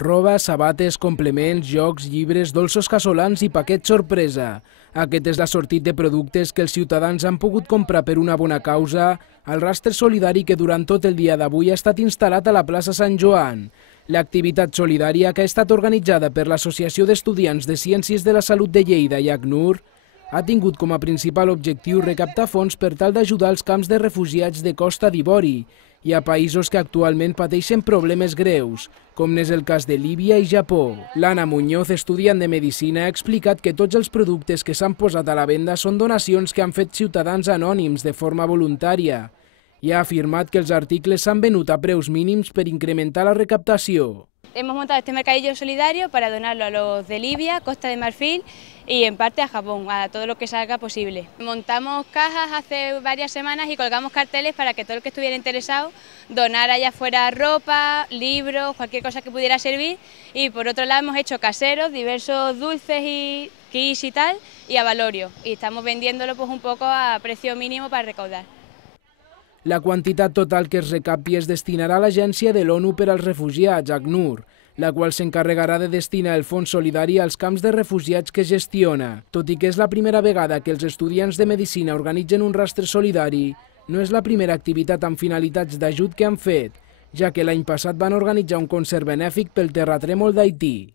Roba, sabates, complements, jocs, llibres, dolços casolans i paquets sorpresa. Aquest és l'assortit de productes que els ciutadans han pogut comprar per una bona causa al rastre solidari que durant tot el dia d'avui ha estat instal·lat a la plaça Sant Joan. L'activitat solidària, que ha estat organitzada per l'Associació d'Estudiants de Ciències de la Salut de Lleida i ACNUR, ha tingut com a principal objectiu recaptar fons per tal d'ajudar els camps de refugiats de Costa d'Ivori i a països que actualment pateixen problemes greus, com n'és el cas de Líbia i Japó. L'Anna Muñoz, estudiant de Medicina, ha explicat que tots els productes que s'han posat a la venda són donacions que han fet ciutadans anònims de forma voluntària i ha afirmat que els articles s'han venut a preus mínims per incrementar la recaptació. Hemos montado este mercadillo solidario para donarlo a los de Libia, Costa de Marfil y en parte a Japón, a todo lo que salga posible. Montamos cajas hace varias semanas y colgamos carteles para que todo el que estuviera interesado donara allá afuera ropa, libros, cualquier cosa que pudiera servir. Y por otro lado hemos hecho caseros, diversos dulces y quiche y tal, y a valorio. Y estamos vendiéndolo pues un poco a precio mínimo para recaudar. La quantitat total que es recapti es destinarà a l'Agència de l'ONU per als Refugiats, ACNUR, la qual s'encarregarà de destinar el fons solidari als camps de refugiats que gestiona. Tot i que és la primera vegada que els estudiants de Medicina organitzen un rastre solidari, no és la primera activitat amb finalitats d'ajut que han fet, ja que l'any passat van organitzar un concert benèfic pel terratrèmol d'Haití.